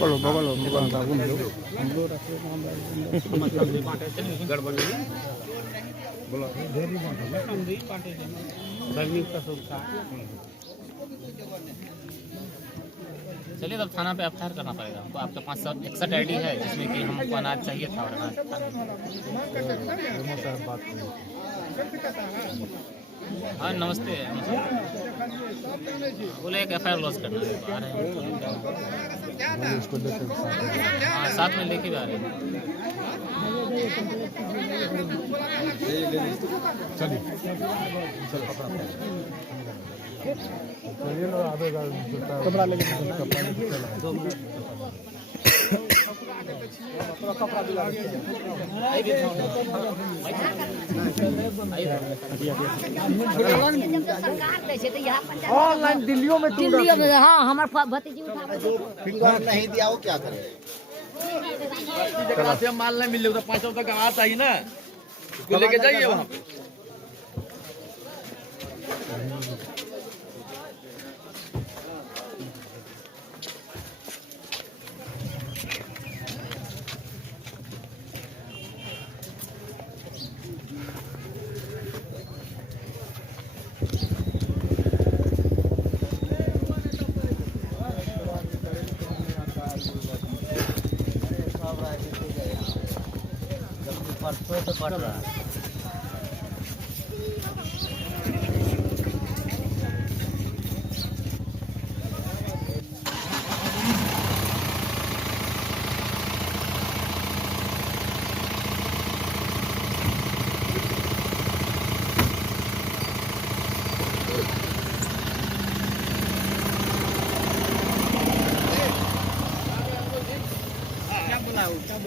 पकड़ो पकड़ो चलिए तब थाना पे एफआईआर करना पड़ेगा हमको। आपके पास 61 आईडी है जिसमें कि हमको अनाज चाहिए था और अनाज हाँ नमस्ते बोले एक एफआईआर लॉन्च करना है आ रहे हैं हाँ साथ में लेके भी आ रहे हैं। कपड़ा लेके कपड़ा दिला ऑनलाइन दिल्लियों में हाँ हमारे भतीजी नहीं दिया वो क्या करे? माल नहीं मिले तो 500 तक आ चाहिए ना, उसको लेके जाइए वहाँ पे। तो पड़ रहा है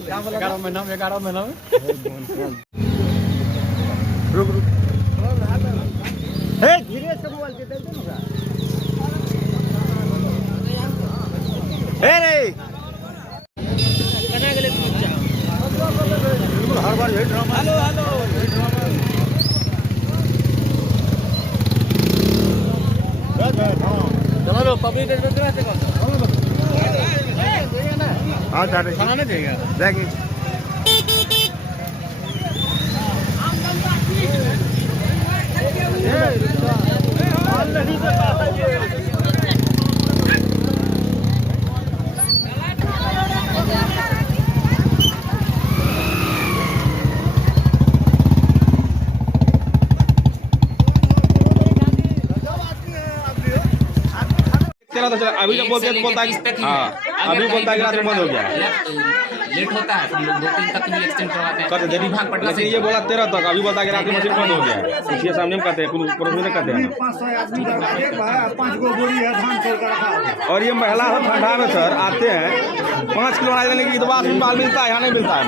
क्या बोला 11 महीना में रुक धीरे से मोबाइल के दे दो ना रे कना गेले पहुंच जाओ हर बार यही ड्रामा। हेलो हेलो चलो पब्लिक देखते रहते कौन हाँ जा रहे खाना नहीं देगा जाएंगे अभी जब बोलता है हाँ अभी बोलता है कि रात में बंद हो गया लेट होता है तो हम लोग 2-3 तक भी एक्सटेंड करवाते हैं विभाग पटना से ये बोला 13 तक, अभी बोलता है कि रात में मशीन बंद हो गया। इसके सामने में कहते हैं कुछ पड़ोस में कहते हैं। 5 गो बोरी है धान छोड़ कर रखा। और ये महिला है ठंडा में सर आते हैं 5 किलो अनाज लेने की इतवार में माल मिलता है, यहाँ नहीं मिलता है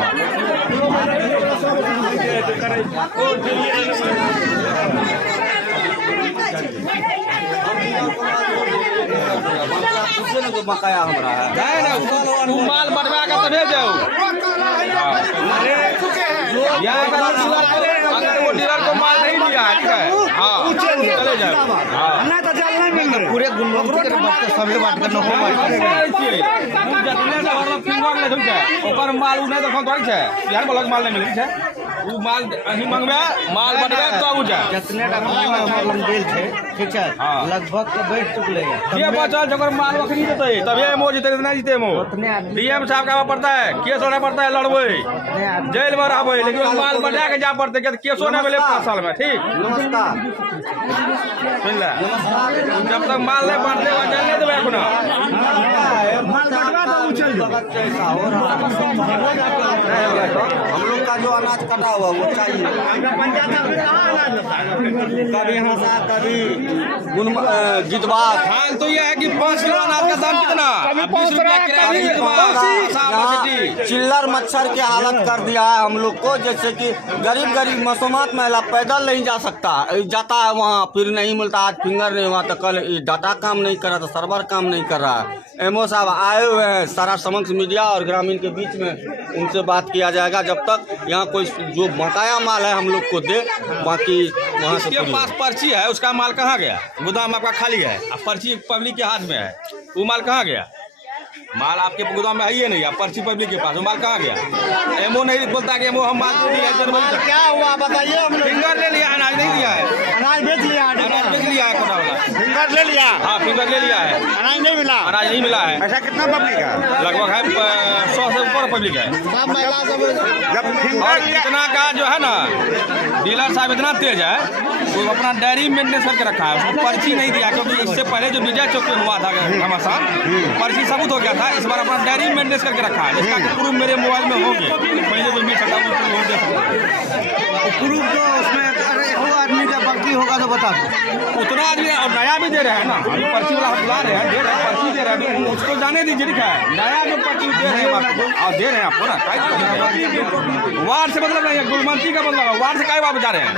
बकाया हमरा है माल बढ़वा कर तबे जाओ। अगर वो डीलर को माल नहीं दिया है ठीक है हाँ चले जाओ नहीं तो जल नहीं मिल रहा पूरे गुलबर्ग के बात सभी बात करना हो ऊपर माल नहीं देखो तो बिहार में अलग माल नहीं मिल है वो माल अही मंगबे माल बढ़बे तब जाए जितने मतलब गेल छे ठीक है लगभग तो बैठ चुकले है ये बचल जकर माल वखरी देते तबे मो जीते नहीं जीते मो डीएम साहब का पड़ता है केस होना पड़ता है लड़बे जेल में रहबे लेकिन माल बढ़ा के जा पड़ते केस होने वाले 5 साल में ठीक नमस्कार सुन ले जब तक माल नहीं बढ़ते वह चल नहीं देवे अपना माल बढ़वा तो उछल ऐसा हो रहा हम लोग का जो अनाज कटा हुआ वो चाहिए कभी हंसा कभी गिदबात। हाल तो ये है कि 5 किलो अनाज का दाम कितना चिल्लर मच्छर की हालत कर दिया है हम लोग को, जैसे कि गरीब मासूमात महिला पैदल नहीं जा सकता जाता है वहाँ फिर नहीं मिलता। आज फिंगर नहीं हुआ तो कल डाटा काम नहीं कर रहा था, सर्वर काम नहीं कर रहा है। एमओ साहब आए हुए हैं, सारा समक्ष मीडिया और ग्रामीण के बीच में उनसे बात किया जाएगा जब तक यहाँ कोई जो बकाया माल है हम लोग को दे। बाकी वहाँ से पास पर्ची है उसका माल कहाँ गया? गोदाम आपका खाली है, अब पर्ची पब्लिक के हाथ में है, वो माल कहाँ गया? माल आपके गोदाम में है ही नहीं, आप पर्ची पब्लिक के पास, वो माल कहाँ गया? एमओ नहीं बोलता कि एमओ हम माल दे दिया जनवरी क्या हुआ बताइए? हम लोग फिंगर ले लिया, अनाज नहीं लिया है, अनाज बेच लिया, अनाज बेच लिया है कोटा वाला, फिंगर ले लिया, हाँ फिंगर ले लिया है, अनाज नहीं मिला, अनाज नहीं मिला है। ऐसा कितना पब्लिक है? लगभग है 100 से ऊपर पब्लिक है। जब और फिंगर लिया इतना का जो है ना डीलर साहब इतना तेज है, वो अपना डायरी मेंटेनेंस करके रखा है, उसको पर्ची नहीं दिया, क्योंकि इससे पहले जो विजय चौक पे हुआ था घमासान, पर्ची सबूत हो गया था, इस बार अपना डायरी मेंटेनेंस करके रखा है, जिसका प्रूफ मेरे मोबाइल में होंगे, पहले जो मिल सकता वो दे सकता। प्रूफ जो उसमें आदमी का बाकी होगा तो बता दो। उतना आदमी और नया भी दे रहे हैं ना, अभी पर्ची वाला हम बुला रहे हैं, दे रहे हैं पर्ची दे रहे हैं, उसको जाने दीजिए लिखा है नया जो पर्ची दे रहे हैं आपको, और दे रहे हैं आपको ना, वार्ड से मतलब नहीं है, गुलमंती का मतलब है, वार्ड से कई बार जा रहे हैं,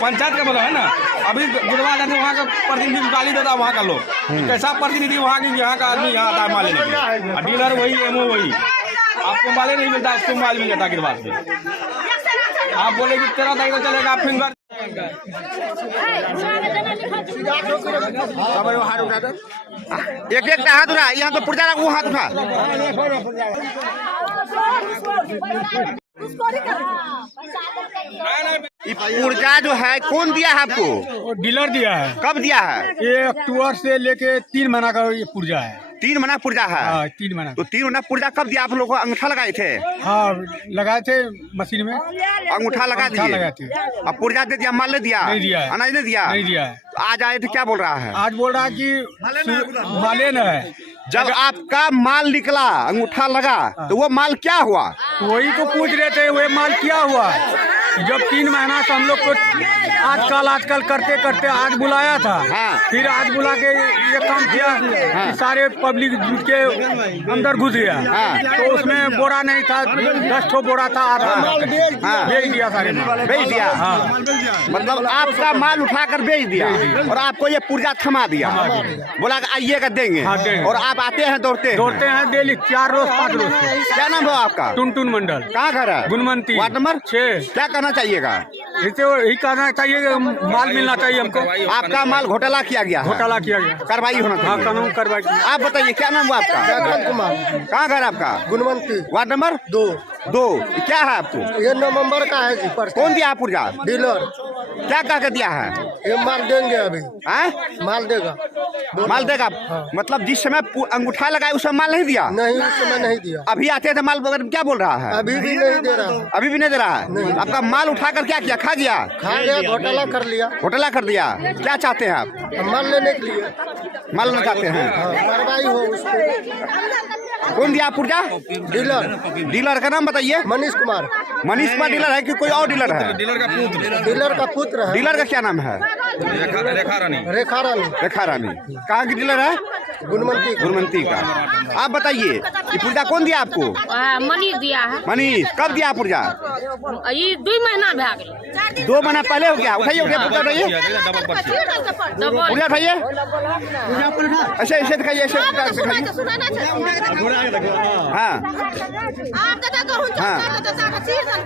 पंचायत का मतलब है ना। अभी गुड़वा जाते वहाँ का प्रतिनिधि गाली देता है वहाँ का लोग, कैसा प्रतिनिधि वहाँ की, यहाँ का आदमी यहाँ आता है माल लेने के लिए, डीलर वही एमओ वही, आपको माल नहीं मिलता, इसको माल मिल जाता गिरवा से। आप बोले कि 13 तारीख को चलेगा, आप फिंगर एक एक हाथ उठा, यहाँ तो पुर्जा वो हाथ उठा। पुर्जा जो है कौन दिया है आपको? डीलर दिया है। कब दिया है? ये अक्टूबर से लेके 3 महीना का ये पुर्जा है। 3 महीना पुर्जा है। हाँ 3 महीना। तो 3 महीना पुर्जा कब दिया? आप लोग को अंगूठा लगाए थे? हाँ लगाए थे मशीन में, अंगूठा लगा लगाए थे। दिए। अब पुर्जा दे दिया, माल ले दिया? नहीं दिया है। अनाज नहीं दिया? नहीं दिया है। तो आज आए थे, क्या बोल रहा है? आज बोल रहा है कि माले न है। जब आपका माल निकला, अंगूठा लगा, तो वो माल क्या हुआ? वही तो पूछ रहे थे, वो माल क्या हुआ? जब 3 महीना से हम लोग को आजकल करते करते आज बुलाया था। हाँ। फिर आज बुला के ये काम किया कि सारे पब्लिक जुट के अंदर घुस गया। हाँ। तो उसमें बोरा नहीं था, 10 ठो बोरा था, आधा हाँ। बेच दिया सारे माल। बेच दिया? हाँ। मतलब आपका माल उठाकर बेच दिया और आपको ये पुर्जा थमा दिया, बोला कि आइएगा देंगे। हाँ, देंगे। और आप आते हैं, दौड़ते हैं डेली 4 रोज 5 रोज। क्या नाम है आपका? टुनटुन मंडल। कहाँ घर है? गुणवंती, वार्ड नंबर 6। क्या करना चाहिएगा? इसे यही कहना चाहिए कि माल मिलना चाहिए हमको। आपका माल घोटाला किया गया है। घोटाला किया गया, कार्रवाई होना हाँ चाहिए। कानून कार्रवाई। आप बताइए क्या नाम हुआ आपका? जयकांत कुमार। कहाँ घर है आपका? गुणवंती, वार्ड नंबर 2। क्या है आपको? ये नवंबर का है जी। कौन दिया पुर्जा? डीलर। क्या कह के दिया है? ये माल देंगे अभी। हैं? माल देगा। माल देगा? मतलब जिस समय अंगूठा लगाए उस समय माल नहीं दिया? नहीं, उस समय नहीं दिया। अभी आते थे माल वगैरह, क्या बोल रहा है? अभी भी नहीं दे रहा। अभी भी नहीं दे रहा है? आपका माल उठाकर क्या किया? खा गया? खा गया, घोटाला कर लिया। घोटाला कर दिया? क्या चाहते हैं आप? माल लेने के लिए माल न चाहते हैं? कार्रवाई हो उस पे। कौन दिया पुर्जा? डीलर। डीलर का नाम बताइए। मनीष कुमार। मनीष कुमार डीलर है कि कोई और डीलर है? डीलर का पुत्र, डीलर का पुत्र है। डीलर का क्या नाम है? रेखा रानी। रेखा रानी। रेखा रानी। कहाँ की डीलर है? गुणवंती। गुणवंती का। आप बताइए ये पुर्जा कौन दिया आपको? मनीष दिया है। मनीष कब दिया पुर्जा? ये 2 महीना भा गया। 2 महीना पहले हो गया। उठाइए पुर्जा उठाइए, डबल पर्ची। पुर्जा उठाइए, ऐसे ऐसे दिखाइए, ऐसे हाँ हाँ।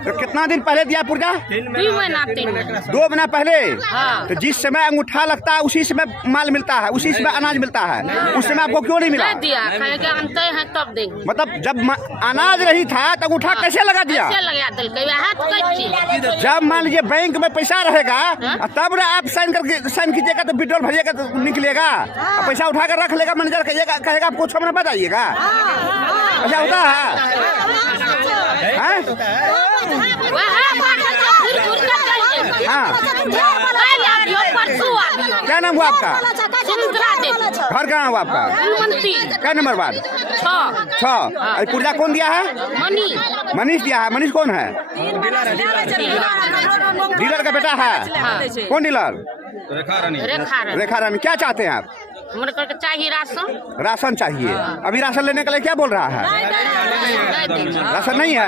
तो कितना दिन पहले दिया पुर्जा? 2 महीना 3 महीना। 2 महीना पहले। हाँ। तो जिस समय अंगूठा लगता है उसी समय माल मिलता है, उसी समय अनाज मिलता है, उस समय आपको क्यों नहीं मिला? नहीं दिया, कहेंगे अंत है तब देंगे। मतलब जब अनाज नहीं था तो अंगूठा कैसे लगा दिया? कैसे लगा दिल हाथ कैसे? जब मान लीजिए बैंक में पैसा रहेगा तब ना आप साइन कीजिएगा तो विड्रॉल भरिएगा तो निकलेगा। पैसा उठा कर रख लेगा मैनेजर, कहेगा आपको 6 महीना बाद आइएगा। ऐसा होता है? क्या नाम हुआ आपका? घर कहाँ हुआ आपका? क्या नंबर वार्ड? 6। पुर्जा कौन दिया है? मनीष दिया है। मनीष कौन है? डीलर का बेटा है। कौन डीलर? रेखा रानी। क्या चाहते हैं आप? चाहिए राशन। राशन चाहिए? अभी राशन लेने के लिए क्या बोल रहा है? राशन नहीं है।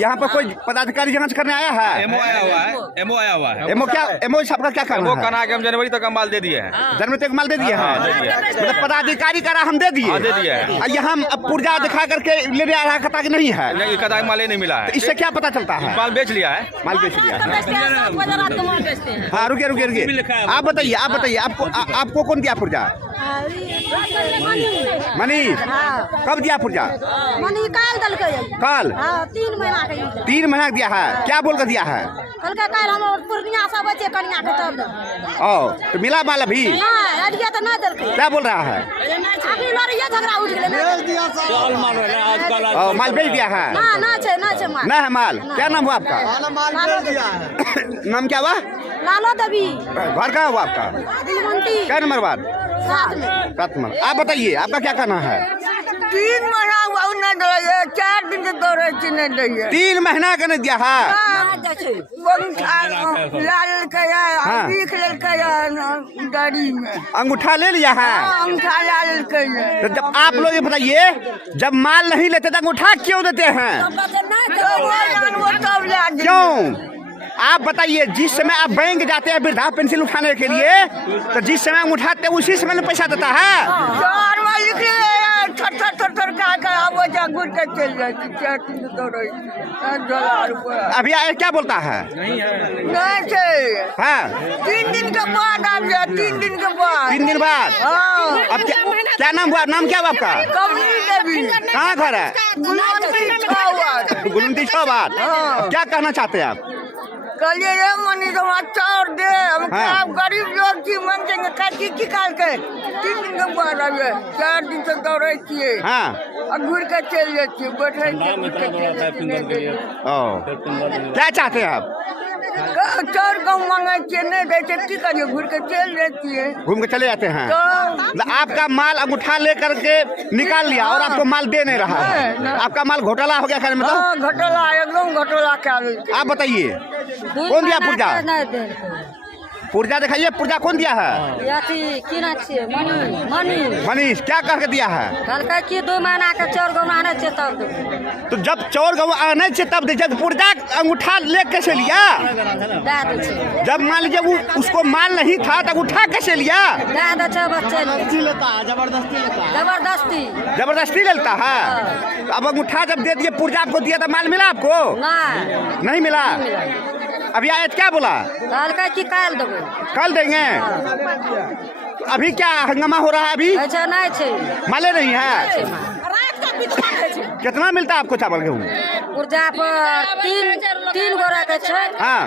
यहाँ पर कोई पदाधिकारी जांच करने आया है? एमओ आया हुआ है। एमओ आया हुआ है। एमओ क्या? एमओ सबका क्या करना वो है? कहना है कि हम जनवरी तक का माल दे दिए हैं। जनवरी तक माल दे दिए हैं? मतलब पदाधिकारी करा हम दे दिए? दे दिए हैं। और यहाँ पुर्जा दिखा करके लेने आ रहा कहता कि नहीं है। नहीं, कदा माल ही नहीं मिला है। इससे क्या पता चलता है? माल बेच लिया है। माल बेच लिया। हाँ रुकिए। आप बताइए, आपको कौन दिया पुर्जा? पुर्जा? मनीष कब दिया पुर्जा? मनी काल दल के कल 3 महीना के 3 महीना दिया है। क्या बोल कर दिया है? कल का काल हम पूर्णिया सब बच्चे कन्या के तब ओ तो मिला माल अभी? हां अडिया तो ना दल के। क्या बोल रहा है? अभी लड़िया झगड़ा उठ गेले। माल बेच दिया है? ना छे माल। ना है माल। क्या नाम हुआ आपका? नाम क्या हुआ? लालो देवी। घर कहाँ हुआ आपका? क्या नंबर वार्ड? 7 में। 7 में। आप बताइए आपका क्या कहना है? 3 महीना हुआ नहीं दिया, 4 दिन से दौड़े नहीं दिया। 3 महीना का नहीं दिया है? लाल कया दिख कया गाड़ी में अंगूठा ले लिया है? अंगूठा लाल कया। तो जब आप लोग ये बताइए जब माल नहीं लेते तो अंगूठा क्यों देते हैं? क्यों आप बताइए? जिस समय आप बैंक जाते हैं वृद्धा पेंशन उठाने के लिए तो जिस समय उठाते हैं उसी समय पैसा देता है। अभी आए क्या बोलता है? हाँ 3 दिन के बाद आ गया। 3 दिन के बाद 3 दिन बाद। अब क्या नाम हुआ? नाम क्या हुआ आपका? कहाँ घर है? गुलंती 6 बात। क्या कहना चाहते हैं आप? कलिए रे मनी तो अच्छा और दे हम क्या गरीब लोग की मन से काटी की काल के 3 दिन के बाद आ गए। 4 दिन से दौड़े किए। हाँ अब घूर के चल जाती बैठे क्या चाहते हैं आप? चोर को मांगे के नहीं देते की करिए घूर के चल जाती है। घूम के चले जाते हैं। तो आपका माल अंगूठा लेकर के निकाल लिया और आपको माल दे नहीं रहा है। आपका माल घोटाला हो गया खाने में? तो घोटाला एकदम घोटाला क्या? आप बताइए कौन दिया पुर्जा? पुर्जा दिखाइए। पुर्जा कौन दिया है? मनीष क्या करके दिया है? कि 2 महीना के चोर गौ आने से तब तो जब चोर गौ आने से तब जब पुर्जा अंगूठा ले कैसे लिया? जब मान लीजिए वो उसको माल नहीं था तो अंगूठा कैसे लिया? जबरदस्ती लेता है। अब अंगूठा जब दे दिए पुर्जा आपको दिया तो माल मिला आपको? नहीं मिला। अभी आयत क्या बोला? कल देंगे। अभी क्या हंगामा हो रहा है? अभी माले नहीं है। कितना मिलता है आपको चावल गेहूँ? पुर्जा पर 3 गोरा के छै। हाँ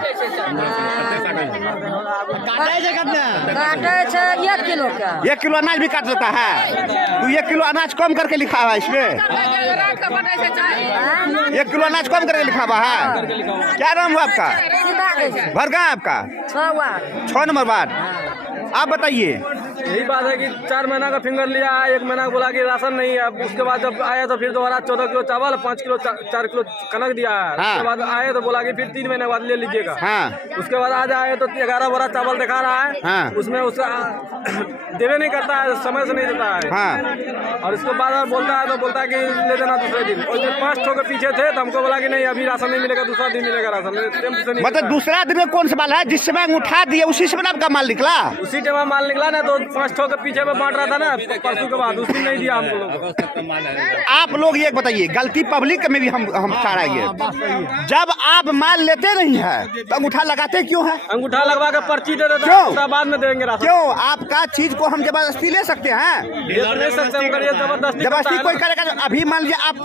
काटे छै 1 किलो का। 1 किलो अनाज भी काट लेता है। तो 1 किलो अनाज कम करके लिखा हुआ है इसमें। 1 किलो अनाज कम करके लिखा हुआ है। क्या नाम हुआ आपका? घर कहाँ है आपका? 6 नंबर वार्ड। आप बताइए। यही बात है कि 4 महीना का फिंगर लिया है। 1 महीना बोला कि राशन नहीं है। उसके बाद जब आया तो फिर दोबारा 14 किलो चावल 5 किलो 4 किलो कनक दिया है। हाँ। उसके बाद आए तो बोला कि फिर 3 महीने बाद ले लीजिएगा। हाँ। उसके बाद आज आए तो 11 बोरा चावल दिखा रहा है। हाँ। उसमें उसका देवे नहीं करता है, समय से नहीं देता है। हाँ। और उसके बाद बोलता है तो बोलता है कि ले देना दूसरे दिन। उस दिन 5 ठो के पीछे थे तो हमको बोला कि नहीं अभी राशन नहीं मिलेगा, दूसरा दिन मिलेगा राशन। मतलब दूसरा दिन में कौन सा माल है? जिस समय उठा दिए उसी समय आपका माल निकला? उसी टाइम माल निकला ना तो 5 ठो के पीछे में बांट रहा था ना परसों के बाद। उस दिन नहीं दिया हमको लोग। आप लोग ये बताइए गलती पब्लिक में भी हम ठहराएंगे। जब आप माल लेते नहीं है तो अंगूठा लगाते क्यों है? अंगूठा लगवा के पर्ची दे देता क्यों? है, बाद में देंगे राशन। क्यों? आपका चीज को हम जबरदस्ती ले सकते हैं? ये तो नहीं सकते हम, करिए जबरदस्ती कोई करेगा। अभी मान लीजिए आप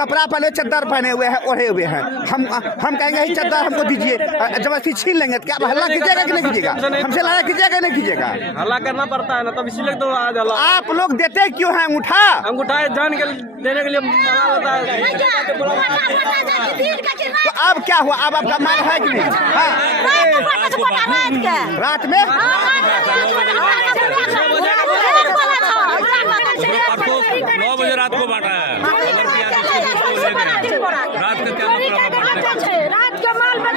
कपड़ा पहले चद्दर पहने हुए हैं, ओढ़े हुए हैं। हम कहेंगे ही चद्दर हमको दीजिए, जबरदस्ती छीन लेंगे। क्या हल्ला कीजिएगा कि नहीं कीजिएगा? हमसे लड़ाई कीजिएगा नहीं कीजिएगा? हल्ला करना पड़ता है ना, तब इसीलिए तो आज हल्ला। आप लोग देते क्यों हैं अंगूठा? अंगूठा जान के देने के लिए मना होता है। तो अब क्या हुआ? अब आपका माल है कि नहीं? हाँ रात में 9 बजे रात को बांटा है। रात का क्या रात के माल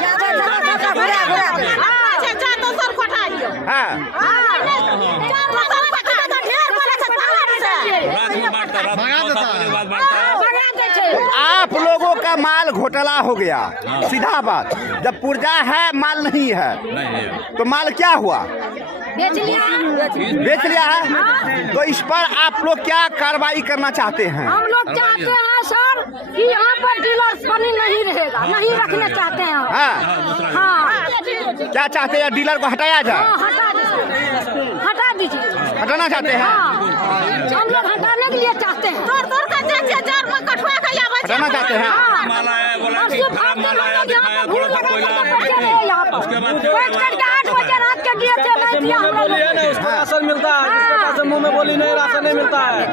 आप लोगों का माल घोटाला हो गया। सीधा बात। जब पुर्जा है माल नहीं है तो माल क्या हुआ? बेच लिया है। तो इस पर आप लोग क्या कार्रवाई करना चाहते हैं? हम लोग चाहते हैं सर कि यहाँ पर डीलर बनी नहीं रहेगा, नहीं रखना चाहते हैं। हाँ। हाँ। क्या चाहते हैं? डीलर को हटाया जाए? हटा दीजिए। हटाना चाहते हैं, हम लोग हटाने के लिए चाहते हैं। तोड़ तोड़ कर देखिए, जार में कठुआ का या बच्चे हटाना चाहते हैं। बैठ करके 8 बजे रात के दिए थे, नहीं दिया हम लोग। बोलिए ना, उसको राशन मिलता है, जिसके पास मुंह में बोली नहीं, राशन नहीं मिलता है।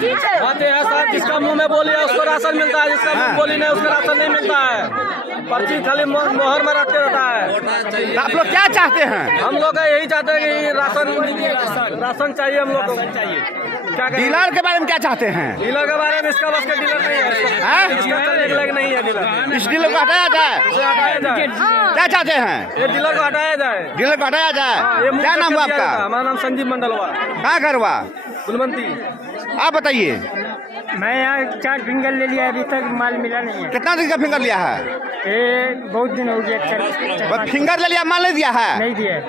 ठीक है, बात ये है सर, जिसका मुंह में बोली है उसको राशन मिलता है, जिसका मुंह बोली नहीं उसको राशन नहीं मिलता है। पर्ची खाली मोहर में रखते रहता है। आप लोग क्या चाहते हैं? हम लोग यही चाहते हैं कि राशन चाहिए हम लोग को। क्या करें? डीलर के बारे में क्या चाहते हैं? डीलर के बारे में इसका बस का डीलर नहीं है, इसका चलने के लायक नहीं है डीलर। इस डीलर को हटाया जाए, इसे हटाया जाए, क्या चाहते हैं? ये डीलर को हटाया जाए। डीलर को हटाया हाँ, जाए। ये मुंह क्या नाम हुआ करके दिया आपका? जाता। हमारा नाम संजीव मंडल हुआ, कहाँ घर हुआ? गुलमंती। आप बताइए, मैं यहाँ 4 फिंगर ले लिया, अभी तक माल मिला नहीं है। कितना दिन का फिंगर लिया है? ये बहुत दिन हो गया, बस फिंगर ले लिया, माल नहीं दिया है। नहीं दिया।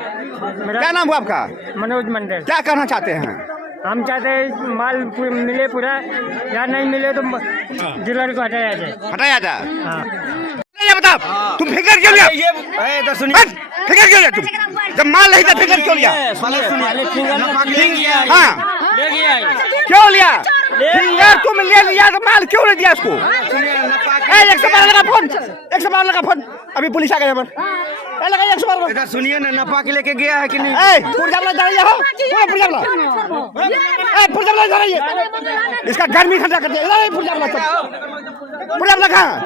क्या नाम हुआ आपका? मनोज मंडल। क्या कहना चाहते हैं? हम चाहते हैं माल मिले पूरा, या नहीं मिले तो डीलर को हटाया जाए। हटाया जाए। हाँ, ये बताओ, तुम फिंगर क्यों लिया? फिंगर क्यों लिया तुम? जब माल नहीं था फिंगर क्यों लिया? हाँ, क्यों लिया? फिंगर तुम ले लिया तो माल क्यों नहीं दिया उसको? 112 लगा फोन, 112 लगा फोन। अभी पुलिस आ गया पर लगा 112। सुनिए ना, नपा के लेके गया है कि नहीं? पुरजावला जा रही है, पुरजावला जा रही है। इसका गर्मी ठंडा कर दिया। पुरजावला कहाँ? पुरजावला कहाँ?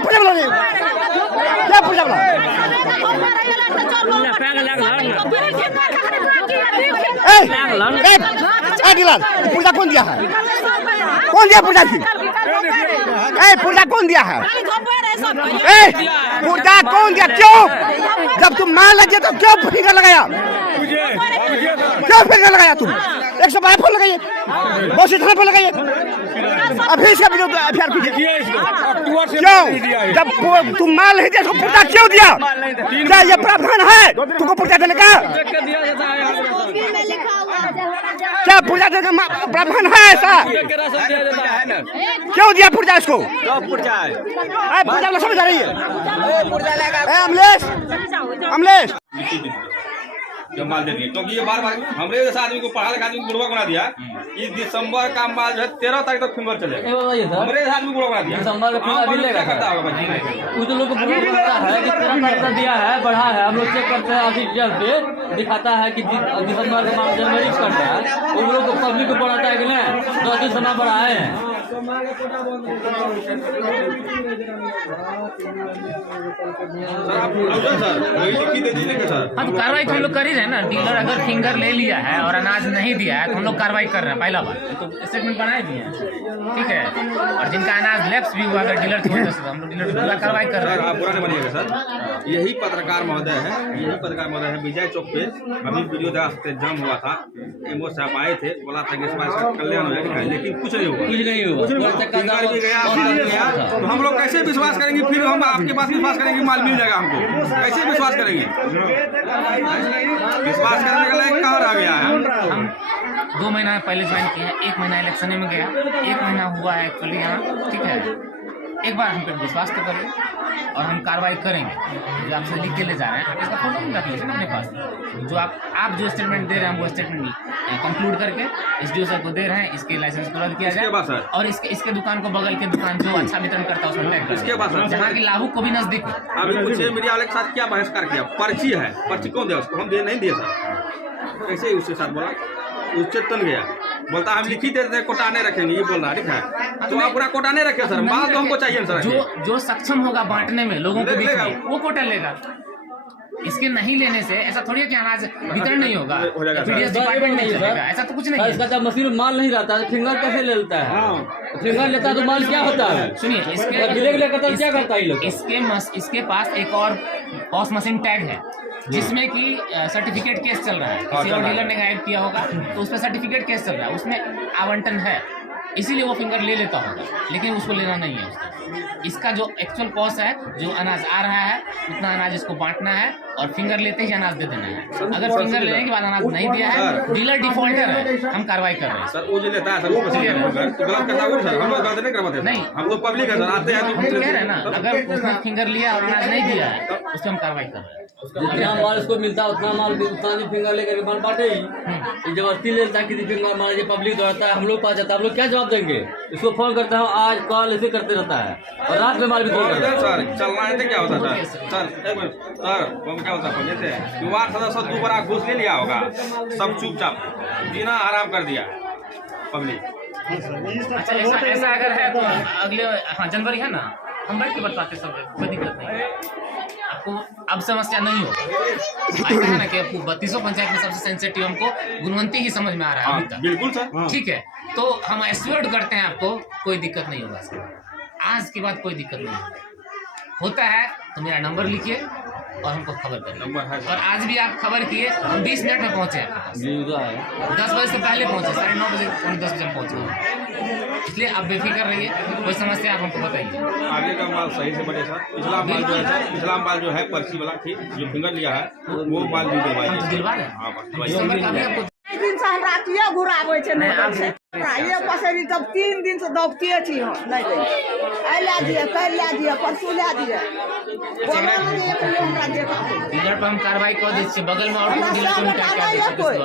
पुरजावला नहीं, क्या पुरजावला? डीलर पुर्जा कौन दिया है? कौन दिया पुर्जा थी? पुर्जा कौन दिया है? पुर्जा कौन दिया? क्यों? जब तुम मान लगे तो क्यों फिंगर लगाया? क्यों फिंगर लगाया तुम? 112 फोन लगाइए, बहुत थाना फोन लगाइए, अभी इसका विरोध अभियान कीजिए। क्यों? जब तुम माल नहीं दिया तो पुर्जा क्यों दिया? क्या ये प्रावधान है तुमको पुर्जा देने का? क्या पुर्जा देने का प्रावधान है ऐसा? क्यों दिया पुर्जा इसको? पुर्जा समझ आ रही है? अमलेश जो माल दे दिए, क्योंकि ये बार बार हमरे जैसा आदमी को पढ़ा लिखा आदमी को बुढ़वा बना दिया कि दिसंबर का माल जो है 13 तारीख तक फिंगर चलेगा। हमरे जैसा आदमी को बुढ़वा बना दिया। दिसंबर का फिंगर भी लेगा, करता होगा भाई। कुछ लोग को बुरा लगता है कि 13 तारीख तक दिया है, बढ़ा है। हम लोग चेक करते हैं ऑफिशियल पे, दिखाता है कि दिसंबर का माल जनवरी को करता है। उन लोग को पब्लिक को बढ़ाता है कि नहीं 10 दिन समय बढ़ाए हैं। सर आप सर वही लिखी दे दीजिए सर। हाँ, तो कार्रवाई तो हम लोग कर ही रहे हैं ना। डीलर अगर फिंगर ले लिया है और अनाज नहीं दिया है तो हम लोग कार्रवाई कर रहे हैं। पहला बात तो स्टेटमेंट बनाए दिए हैं, ठीक है। और जिनका अनाज लैप्स भी हुआ, अगर डीलर थी तो हम लोग डीलर पूरा कार्रवाई कर रहे हैं। आप बुरा नहीं मानिएगा सर, यही पत्रकार महोदय है, विजय चौक पे अभी वीडियो जाम हुआ था। एमओ साहब आए थे, बोला था कि इस बार इसका कल्याण हो जाएगा, लेकिन कुछ नहीं हुआ। फिंगर भी गया, माल भी गया, तो हम लोग कैसे विश्वास करेंगे? फिर हम आपके पास विश्वास करेंगे माल मिल जाएगा हमको? कैसे विश्वास करेंगे? विश्वास करने के लायक कहाँ रह गया है? हम 2 महीना पहले ज्वाइन किया है, 1 महीना इलेक्शन में गया, 1 महीना हुआ है एक्चुअली यहाँ, ठीक है। एक बार हम पे विश्वास तो करिए और हम कार्रवाई करेंगे। जो आपसे लिख के ले जा रहे हैं, इसका फोटो भी रख लीजिए अपने पास। जो आप जो स्टेटमेंट दे रहे हैं, वो स्टेटमेंट कंक्लूड करके एसडीओ सर को दे रहे हैं, इसके लाइसेंस को रद्द किया जाए और इसके दुकान को, बगल के दुकान जो अच्छा वितरण करता है उसमें टैग करें। इसके बाद जहाँ की लाभुक को भी नजदीक हो। अभी कुछ मीडिया वाले के साथ क्या बहिष्कार किया? पर्ची है, पर्ची कौन दिया उसको? हम दे नहीं दिए सर। कैसे उसके साथ बोला? उससे तन गया, बोलता हम लिखी देते हैं, कोटा नहीं रखेंगे, ये बोल रहा ठीक है। तो आप पूरा कोटा नहीं रखे सर, माल तो हमको चाहिए सर। जो सक्षम होगा बांटने में लोगों को बीच में, वो कोटा लेगा। इसके नहीं लेने से ऐसा थोड़ी है कि अनाज वितरण नहीं होगा, पीडीएस डिपार्टमेंट नहीं चलेगा, ऐसा तो कुछ नहीं है। इसका जब मशीन में माल नहीं रहता है, फिंगर कैसे ले लेता है? फिंगर लेता है तो माल क्या होता है? सुनिए, इसके पास एक और पॉस मशीन टैग है जिसमें कि सर्टिफिकेट केस चल रहा है। किसी और डीलर ने गायब किया होगा तो उसमें सर्टिफिकेट केस चल रहा है, उसमें आवंटन है, इसीलिए वो फिंगर ले लेता होगा, लेकिन उसको लेना नहीं है उसका। इसका जो एक्चुअल कॉस्ट है, जो अनाज आ रहा है उतना अनाज इसको बांटना है और फिंगर लेते ही अनाज दे देना है। अगर फिंगर लेने के बाद अनाज नहीं दिया है, डीलर डिफॉल्टर है, हम कार्रवाई कर रहे हैं। सर वो जो लेता है सर, वो तो गलत करता है सर, हम लोग गलत नहीं करवाते। नहीं, हम लोग पब्लिक है सर, आते हैं तो कह रहे हैं ना, अगर उसने फिंगर लिया और अनाज नहीं दिया है तो उस पर हम कार्रवाई कर रहे हैं। जितना माल इसको मिलता है उतना माल भी उतना नहीं फिंगर लेकर के माल बांटे ही। ये जबरदस्ती लेता है किसी फिंगर माल, ये पब्लिक दौड़ता है, हम लोग पास जाता है, हम लोग क्या जवाब देंगे? इसको फोन करते हैं आज कॉल ऐसे करते रहता है और रात में माल भी फोन करता है। सर चलना है तो क्या होता सर? सर एक मिनट सर, वो क्या होता है जैसे वार्ड सदस्य 2 बार घूस ले लिया होगा, सब चुपचाप जीना आराम कर दिया पब्लिक। अच्छा ऐसा अगर है तो अगले जनवरी है ना, हम बैठ के बताते सब, कोई दिक्कत नहीं है आपको, अब समस्या नहीं होगा। ऐसा है ना कि आपको 32 पंचायत में सबसे सेंसिटिव हमको गुणवंती ही समझ में आ रहा है अभी तक। बिल्कुल सर, ठीक है, तो हम एश्योर्ड करते हैं आपको कोई दिक्कत नहीं होगा इसके बाद, आज के बाद कोई दिक्कत नहीं होता है तो मेरा नंबर लिखिए और हमको खबर करिए। और आज भी आप खबर किए, हम 20 मिनट में पहुंचे आपके पास, 10 बजे से पहले पहुंचे, 9:30 बजे 10 बजे पहुंचे, इसलिए आप बेफिक्र रहिए, कोई समस्या आप हमको बताइए। आगे का माल सही से बढ़े सर। पिछला माल जो है सर, पिछला माल जो है पर्ची वाला थी जो फिंगर लिया है वो माल भी दिलवाइए। दिलवा रहे हैं दिसंबर का भी आपको दिन से हमरा किया घुराबै छै नहीं दै छै। ये पसेरी तब 3 दिन से दौड़ते छी हम नहीं दै छै। आई ला दिए, कल ला दिए, परसों ला दिए, बोला नहीं एक लोग हमरा देखा डीलर पर हम कार्रवाई कर दै छियै, बगल में और डीलर को उल्टा कर दै छियै।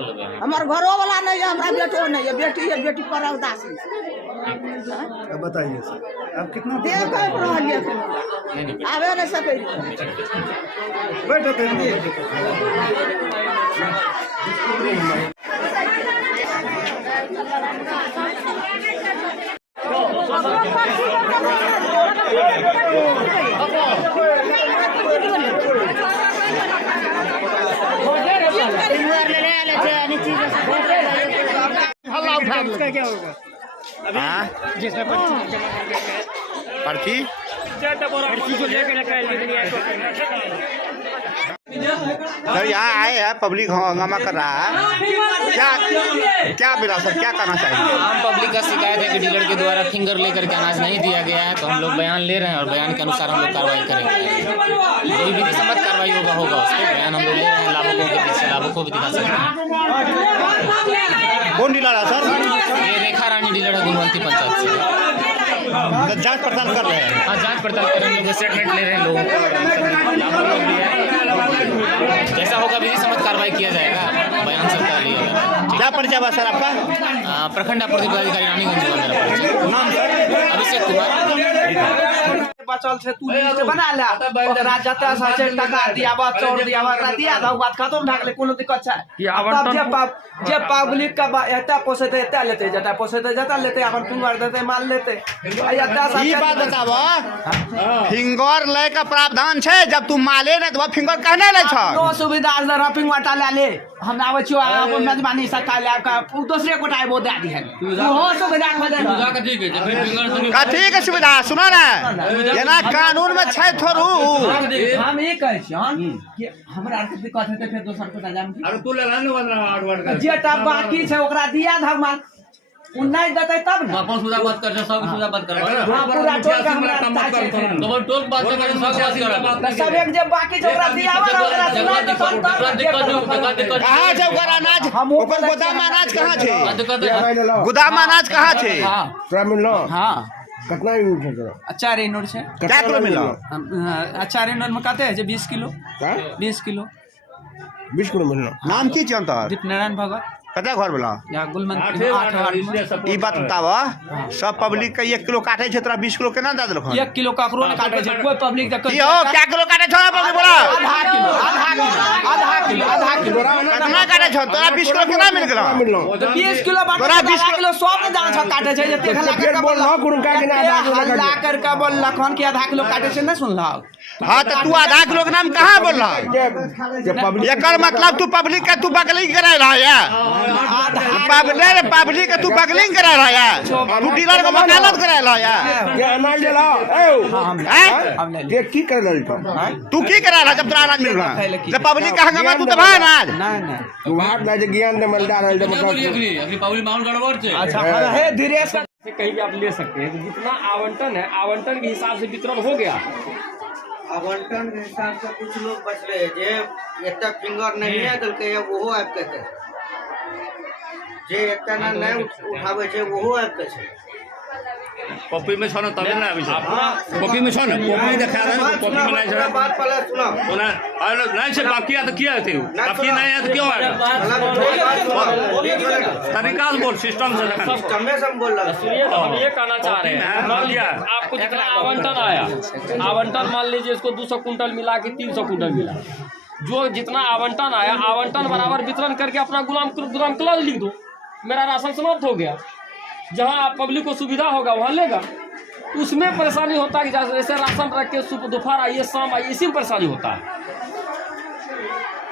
हमर घरो वाला नहीं है, हमरा बेटो नहीं है, बेटी है, बेटी पर उदासी। अब बताइए सर, आप कितना देख रहलिए आवे नहीं सकै पर्ची सर यहाँ आए हैं, पब्लिक हंगामा कर रहा है, क्या मिला सर, क्या करना चाहिए? आम पब्लिक का शिकायत है कि डीलर के द्वारा फिंगर लेकर के अनाज नहीं दिया गया है, तो हम लोग बयान ले रहे हैं और बयान के अनुसार हम लोग कार्रवाई करेंगे। कोई विधि सम्मत कार्रवाई होगा उस पर बयान हम लोग ले रहे हैं, लाभुकों के पीछे लाभुकों को भी दिखा सकते हैं। कौन डीलर है सर? ये रेखा रानी डीलर है गुणवंती पंचायत से। जांच पड़ताल कर रहे हैं? हाँ जांच पड़ताल कर रहे हैं, स्टेटमेंट ले रहे हैं लोग, जैसा होगा विधि सम्मत कार्रवाई किया जाएगा, बयान सरकार लिया। क्या परिचय हुआ सर आपका? प्रखंड आपूर्ति पदाधिकारी रानीगंज जिला मेरा परिचय। नाम सर? अभिषेक कुमार। बचल छै तू लिस्ट बना ले, ओकरा जते सचे टका दियाबा चौर दियाबा ओकरा दिया दा, बात खत्म भए गेलै, कोनो दिक्कत छै? तब जे पब्लिक का एते पोसेते एते लेते, जते पोसेते जते लेते, अपन फिंगर देते माल लेते। ई बात बताबो, फिंगर ले का प्रावधान छै, जब तू माले नै तो फिंगर कहने ले छ। नो सुविधा से फिंगर टाला ले, हम आबै छियो अपन मेजबानी सरकार ले का दूसरे को टाइबो दे दी है, हो सुविधा खोजे सुविधा का ठीक है, फिर फिंगर का ठीक है सुविधा, सुनो ना जेना कानून में छै थोड़ू। हम ये कहै छी कि हमरा आर के दिक्कत हेतै फेर दोसर को जाम की, अरे तू ले लानो 15 जेटा बाकी छै ओकरा दिया ध माल, उ नहीं देतै तब ना अपन सुविधा बात कर, सब सुविधा बात कर, हां पूरा टोल का हमरा मत कर, डबल टोल बात कर, सब बात कर, सब एक जे बाकी छै ओकरा दियावा ना, ओकरा सुना दे तब कहां छै ओकर अनाज, ओकर गोदाम अनाज कहां छै, गोदाम अनाज कहां छै? ग्रामीण लो हां कितना यूनिट है जरा? 4 यूनिट छै। क्या किलो मिला? 4 यूनिट में कते है 20 किलो, 20 किलो 20 किलो मिलना। नाम की छै अंतर? दीपनारायण भगत। कते घर वाला? या गुलमंती 8 वार्ड। ई बात बताव, सब पब्लिक के 1 किलो काटे छै, तोरा 20 किलो केना दे देलखो? 1 किलो ककरो ने काटे छै, कोई पब्लिक तक की हो क्या किलो काटे छ पब्लिक बोला? आधा किलो कितना काटे छ? तोरा 20 किलो केना मिल गेलो? तो 20 किलो बाटे, तोरा 20 किलो सब जान छ काटे छै, जते हल्ला कर बोल बोल गुरु का के ना आधा किलो हल्ला कर के बोल लखन के आधा किलो काटे छै, नहीं सुनला? हाँ तो तू आधा किलो के नाम कहाँ बोल रहा है? एकर मतलब तू पब्लिक का तू बगलिंग करा रहा है, पब्लिक का तू बगलिंग करा रहा है, तू डीलर को वकालत करा रहा है। ये अनाज ले लाओ ये की कर रहा है? तू की करा रहा जब तेरा अनाज मिल रहा है? जब पब्लिक का हंगामा तू तो भाई अनाज नहीं वहां ना जे ज्ञान दे मलदार है अपनी पब्लिक माहौल गड़बड़ छै। अच्छा है धीरे से कहीं भी आप ले सकते हैं, जितना आवंटन है आवंटन के हिसाब से वितरण हो गया। आवंटन के हिसाब से कुछ लोग बचले जे एते फिंगर नहीं है दलके वो आब के छै, जे एते ना नहीं उठावे छै वो आब के छै। कॉपी में छोना तब ना अभी कॉपी में छोना कॉपी देखा था कॉपी में नहीं छोना बात पहले सुनो ओना नहीं से बाकी है तो किया थे बाकी नहीं है तो क्यों आएगा तरीका से बोल सिस्टम से देखा कमे से हम बोल रहा सुनिए तो हम ये कहना चाह रहे हैं मान लिया आपको जितना आवंटन आया आवंटन मान लीजिए इसको 200 कुंटल मिला कि 300 कुंटल मिला जो जितना आवंटन आया आवंटन बराबर वितरण करके अपना गुलाम क्लॉज लिख दो मेरा राशन समाप्त हो गया। जहाँ पब्लिक को सुविधा होगा वहाँ लेगा। उसमें परेशानी होता है कि जैसे राशन रख के सुबह दोपहर आइए शाम आइए इसी में परेशानी होता है।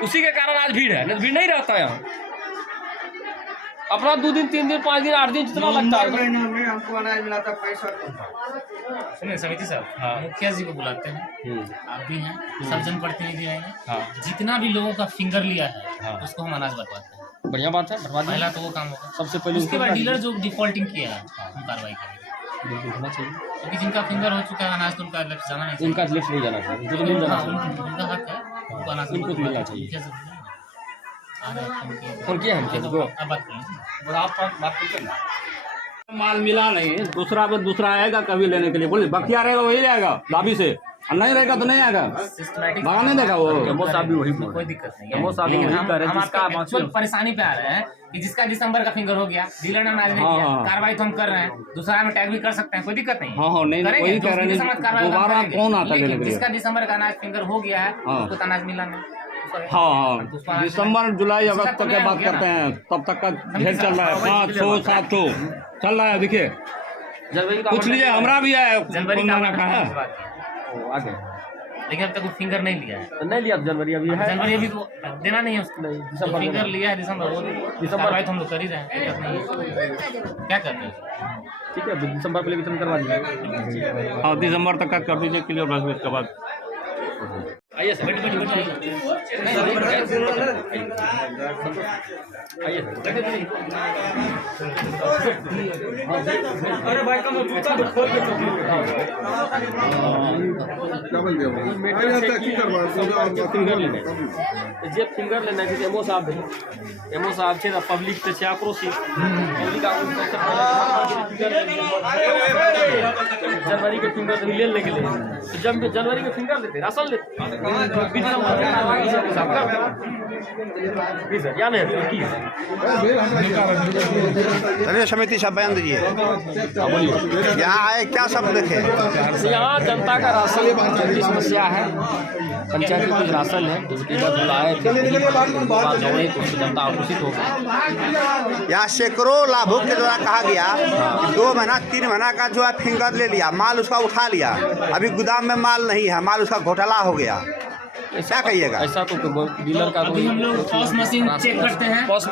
उसी के कारण आज भीड़ है, नहीं भीड़ नहीं रहता यहाँ। अपना 2 दिन 3 दिन 5 दिन 8 दिन जितना लगता है। महीना में हमको अनाज मिला था 65। सुनिए समिति साहब, मुखिया जी को बुलाते हैं, आप भी हैं, सब जनप्रतिनिधि आएंगे, जितना भी लोगों का फिंगर लिया है उसको हम अनाज बंटवाते हैं। बढ़िया बात है, पहला तो वो काम होगा सबसे पहले। उसके बाद डीलर जो डिफॉल्टिंग किया है हम कार्रवाई करेंगे, होना चाहिए क्योंकि जिनका फिंगर हो चुका है अनाज तो उनका लिस्ट जाना नहीं चाहिए। उनका लिस्ट नहीं जाना चाहिए, उनको तो मिल जाना चाहिए, उनका हक है, उनको अनाज उनको तो मिलना चाहिए। फोन किया हम किसी को, अब बात करें बात कीजिए। माल मिला नहीं, दूसरा पे दूसरा आएगा कभी लेने के लिए, बोले बख्तिया रहेगा वही जाएगा लाभी से, और नहीं रहेगा तो नहीं आएगा, भागा नहीं देगा वो। एमओ साहब भी वही, कोई दिक्कत नहीं एमओ साहब लेकिन वही हम कह रहे हैं जिसका एक्चुअल परेशानी पे आ रहे हैं कि जिसका दिसंबर का फिंगर हो गया, डीलर ने अनाज नहीं दिया, कार्रवाई तो हम कर रहे हैं, दूसरा में टैग भी कर सकते हैं, कोई दिक्कत नहीं। हाँ नहीं वही कह रहे हैं, दोबारा कौन आता है जिसका दिसंबर का अनाज फिंगर हो गया है उसको तो अनाज मिला नहीं। हाँ दिसंबर जुलाई अगस्त तक की बात करते हैं, तब तक का ढेर चल रहा है, 500 700 चल रहा है। देखिए पूछ लीजिए, हमारा भी है जनवरी का है आगे, लेकिन अब तक वो फिंगर नहीं लिया है। नहीं लिया जनवरी अभी है, जनवरी अभी तो देना नहीं है उसको, दिसंबर फिंगर लिया है दिसंबर हो दिसंबर तो हम लोग कर ही रहे हैं, क्या करते हैं। ठीक है दिसंबर पहले वितरण करवा दीजिए। हाँ दिसंबर तक का कर दीजिए क्लियर, बस उसके बाद आइए सर, आइए अरे भाई का जूता तो खोल के जे फिंगर लेना है एमओ साहब છે पब्लिक से आक्रोशित पब्लिक जनवरी के फिंगर लेने के लिए, जब जनवरी के फिंगर लेते राशन लेते चलिए समिति साहब बयान दीजिए, यहाँ आए क्या सब देखे? यहाँ जनता का राशन की समस्या है, पंचायत में कुछ राशन है जिसकी बुलाए थे जनता आक्रोशित हो गई। यहाँ सैकड़ों लाभुक के द्वारा कहा गया कि 2 महीना 3 महीना का जो है फिंगर ले लिया, माल उसका उठा लिया, अभी गोदाम में माल नहीं है, माल उसका घोटाला हो गया, क्या कहिएगा? ऐसा तो डीलर का अभी हम लोग पॉस मशीन चेक करते हैं, पॉस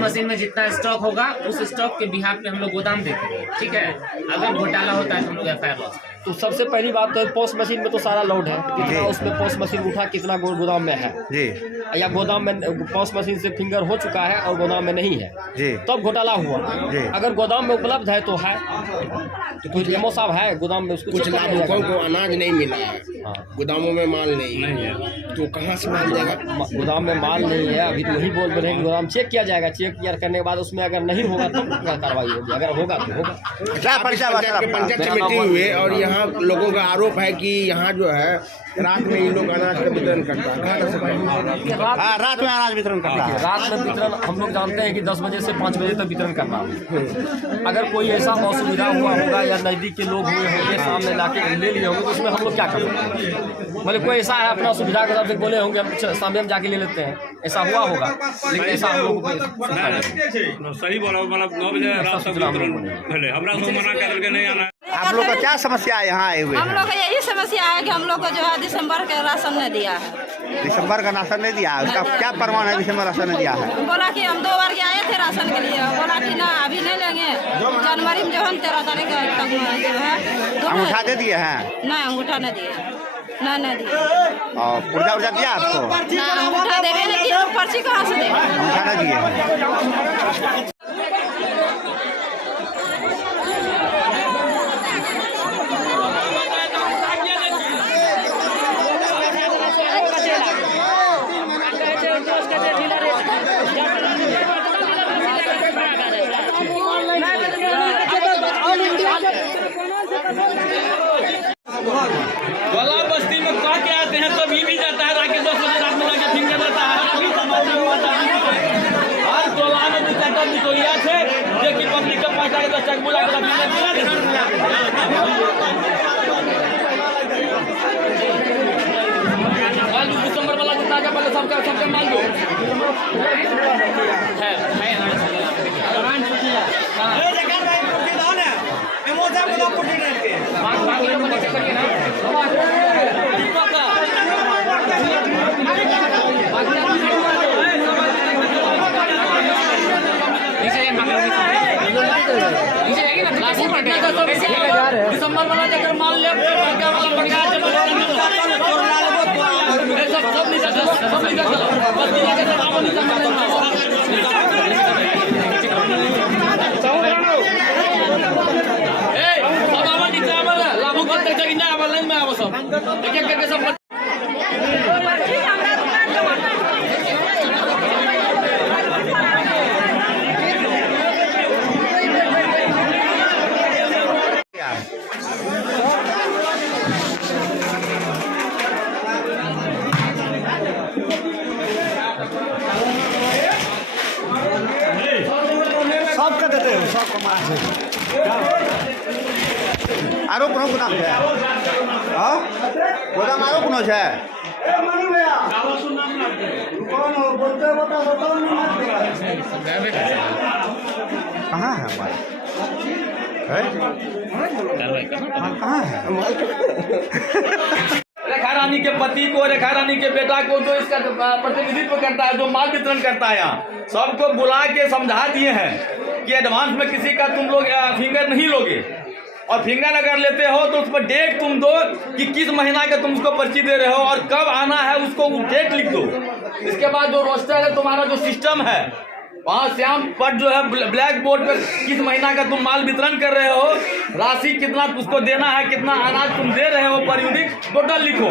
मशीन में जितना स्टॉक होगा उस स्टॉक के बिहाफ पे हम लोग गोदाम देते हैं, ठीक है। अगर घोटाला होता है तो हम लोग FIR लॉस करें। तो सबसे पहली बात तो पॉस मशीन में तो सारा लोड है, कितना उसमें पॉस मशीन उठा कितना गोदाम में है जी, या गोदाम में पॉस मशीन से फिंगर हो चुका है और गोदाम में नहीं है जी, तब घोटाला हुआ जी। अगर गोदाम में उपलब्ध है तो है, तो कुछ एमओ साहब है गोदाम में, उसको कुछ लाभुकों को अनाज नहीं मिला है, गोदामों में माल नहीं है, तो कहाँ से माल देगा? गोदाम में माल नहीं है, अभी तो वही बोल रहे हैं कि गोदाम चेक किया जाएगा, चेक किया करने के बाद उसमें अगर नहीं होगा तो कार्रवाई होगी, अगर होगा तो होगा। पंचायत समिति हुए और यहाँ लोगों का आरोप है कि यहाँ जो है रात में इन लोग अनाज का वितरण करता है, रात में अनाज वितरण करता है। रात में वितरण हम लोग जानते हैं कि 10 बजे से 5 बजे तक वितरण करना है। अगर कोई ऐसा असुविधा हुआ होगा या नज़दीक के लोग हुए होंगे सामने लाके ले लिए होंगे तो उसमें हम लोग क्या करेंगे? मतलब कोई ऐसा है अपना सुविधा के हिसाब से बोले होंगे हम सामने हम जाके ले लेते हैं, ऐसा हुआ होगा, लेकिन ऐसा हम लोग सही बोला, मतलब 9 बजे रात तक पहले हमरा को मना करके नहीं आना। आप लोग का क्या समस्या है यहाँ आए हुए? हम लोग का यही समस्या है कि हम लोग को जो है दिसंबर का राशन नहीं दिया है। दिसंबर का राशन नहीं दिया है, उसका क्या प्रमाण है दिसंबर राशन नहीं दिया है? बोला कि हम 2 बार के आए थे राशन के लिए, बोला कि ना अभी नहीं लेंगे, जनवरी में जो है 13 तारीख तक जो है अंगूठा दे दिए हैं? नहीं अंगूठा नहीं दिए, नहीं दिए। और पुर्जा दिया आपको? ना अंगूठा देवे नहीं दिए, पर्ची कहाँ से देवे? अंगूठा नहीं दिए। दिसंबर वाला जितना का पहले सबका माल दो दिसंबर वाला जाकर माल ले लाभू लाइन में आवो सब एक एक करके सब सबके देते हो सब कमा से आरो कोनो गोदाम है हां गोदाम आरो कोनो है कहाँ है हमारे कहाँ है रेखा रानी के पति को, रेखा रानी के बेटा को जो इसका प्रतिनिधित्व करता है, जो माल वितरण करता है, यहाँ सबको बुला के समझा दिए हैं कि एडवांस में किसी का तुम लोग फिंगर नहीं लोगे, और फिंगर अगर लेते हो तो उस पर डेट तुम दो कि किस महीना का तुम उसको पर्ची दे रहे हो और कब आना है, उसको डेट लिख दो। इसके बाद जो रोस्टर है, तुम्हारा जो सिस्टम है, वहाँ श्याम पर जो है ब्लैक बोर्ड पर किस महीना का तुम माल वितरण कर रहे हो, राशि कितना उसको देना है, कितना अनाज तुम दे रहे हो पर यूनिट टोटल लिखो।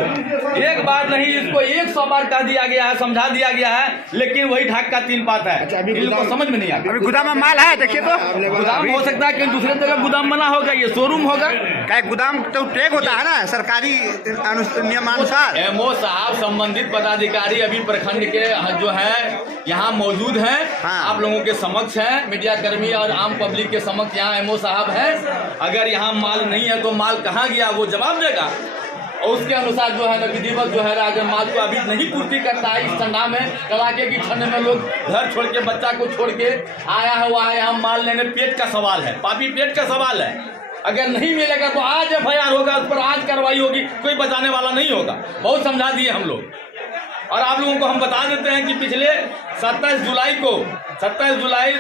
एक बार नहीं, इसको 100 बार कह दिया गया है, समझा दिया गया है, लेकिन वही ढाक का 3 पात है। इनको समझ में नहीं आता। अभी गोदाम में माल है, देखिए तो गोदाम हो सकता है कहीं दूसरे जगह गोदाम बना होगा, ये शोरूम होगा। क्या गोदाम तो टैग होता है ना सरकारी नियमानुसार। एमओ साहब संबंधित पदाधिकारी अभी प्रखंड के जो है यहाँ मौजूद हैं, आप लोगों के समक्ष है, मीडिया कर्मी और आम पब्लिक के समक्ष यहाँ एमओ साहब है। अगर यहाँ माल नहीं है तो माल कहाँ गया वो जवाब देगा, और उसके अनुसार जो है ना विधिवत जो है अगर माल को अभी नहीं पूर्ति करता है, इस ठंडा में, कड़ाके की ठंड में लोग घर छोड़ के, बच्चा को छोड़ के आया हुआ है यहाँ माल लेने, पेट का सवाल है, पापी पेट का सवाल है। अगर नहीं मिलेगा तो आज FIR होगा, उस पर आज कार्रवाई होगी, कोई बचाने वाला नहीं होगा। बहुत समझा दिए हम लोग। और आप लोगों को हम बता देते हैं कि पिछले 27 जुलाई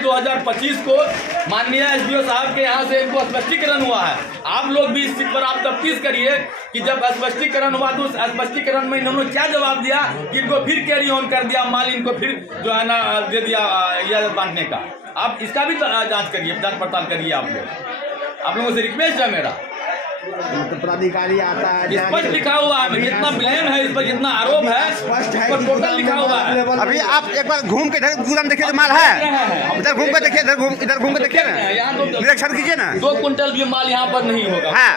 2025 को माननीय SDO साहब के यहाँ से इनको स्पष्टीकरण हुआ है। आप लोग भी इस चीज पर आप तफ्तीश करिए कि जब स्पष्टीकरण हुआ तो उस स्पष्टीकरण में इन्होंने क्या जवाब दिया कि इनको फिर कैरी ऑन कर दिया माल, इनको फिर जो है ना दे दिया यह बांटने का। आप इसका भी जांच करिए, जांच पड़ताल करिए। आप लोगों से रिक्वेस्ट है मेरा। तो प्राधिकारी आता है, स्पष्ट लिखा हुआ है, जितना ब्लेम है इस पर, जितना आरोप है, स्पष्ट है, टोटल लिखा हुआ है। अभी आप एक बार घूम के इधर गोदाम देखिए, माल है, इधर घूम के देखिए, इधर घूम के देखिए ना, निरीक्षण कीजिए ना। 2 कुंटल भी माल यहाँ पर नहीं होगा। हाँ,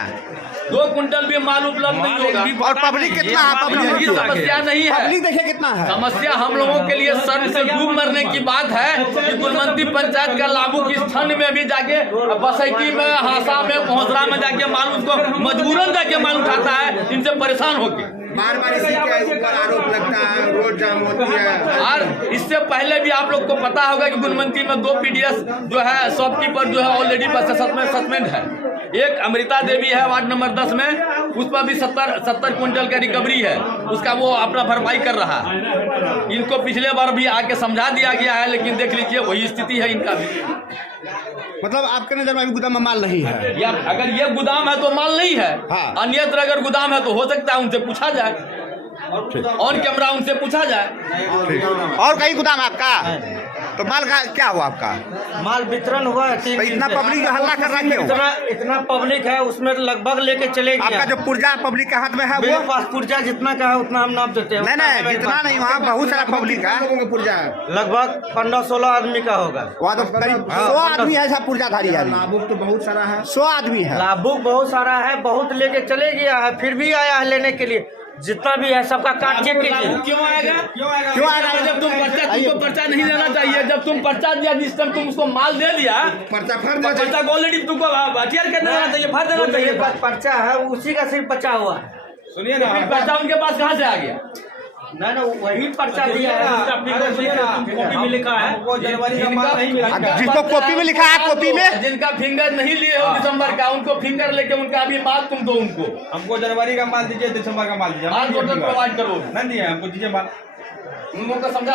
2 कुंटल भी माल उपलब्ध नहीं होगा। और पब्लिक कितना है, पब्लिक की समस्या नहीं है, पब्लिक देखिए कितना है। समस्या हम लोगों के लिए सर से डूब मरने की बात है कि गुलमंती पंचायत का लाभू की ठंड में भी जाके बसैती में, हासा में, पहुंचरा में जाके माल उसको मजबूरन जाके माल उठाता है, इनसे परेशान होके। बार बार इसी के ऊपर आरोप लगता है, रोड जाम होती है। और इससे पहले भी आप लोग को पता होगा कि गुलमंती में 2 PDS जो है शॉपकीपर जो है ऑलरेडी सस्पेंड है। एक अमृता देवी है वार्ड नंबर 10 में, उस पर भी 70 क्विंटल का रिकवरी है, उसका वो अपना भरपाई कर रहा है। इनको पिछले बार भी आके समझा दिया गया है, लेकिन देख लीजिए वही स्थिति है इनका भी। मतलब आपके नजर में अभी गोदाम में माल नहीं है, या अगर ये गोदाम है तो माल नहीं है। हाँ। अन्यत्र अगर गोदाम है तो हो सकता है उनसे पूछा जाए, ऑन कैमरा उनसे पूछा जाए। और कहीं गोदाम आपका तो माल का क्या हुआ आपका? माल वितरण हुआ है। तो इतना पब्लिक हल्ला कर रहा है, इतना पब्लिक है, उसमें लगभग लेके चले गए। आपका जो पुर्जा पब्लिक के हाथ में है मेरे वो पास पुर्जा जितना का है उतना हम नाप देते हैं। नहीं, जितना नहीं, वहाँ बहुत सारा पब्लिक है, लोगों का पुर्जा है, लगभग 15-16 आदमी का होगा। वहाँ तो करीब 100 आदमी है, ऐसा पुर्जाधारी है। लाभुक तो बहुत सारा है, 100 आदमी है। लाभुक बहुत सारा है, बहुत लेके चले गया है, फिर भी आया है लेने के लिए। जितना भी है सबका कार्ड चेक कीजिए। क्यों आएगा? क्यों आएगा? जब तुम पर्चा नहीं लेना चाहिए, जब तुम पर्चा दिया, जिस टाइम तुम उसको माल दे दिया, पर्चा फर देना चाहिए। पर्चा ऑलरेडी तुमको हथियार कर देना चाहिए, फाड़ देना चाहिए। पर्चा है उसी का सिर्फ बचा हुआ है। सुनिए ना, पर्चा उनके पास कहाँ से आ गया? नहीं ना वही पर्चा दिया है कॉपी में लिखा है, जनवरी का माल नहीं मिला। जिसको कॉपी में लिखा है, कॉपी में जिनका फिंगर नहीं लिए हो दिसंबर का, उनको फिंगर लेके उनका अभी माल तुम दो उनको। हमको जनवरी का माल दीजिए, दिसंबर का माल दीजिए, माल टोटल प्रोवाइड करो। नहीं दिया हमको, दीजिए माल। उन लोगों को समझा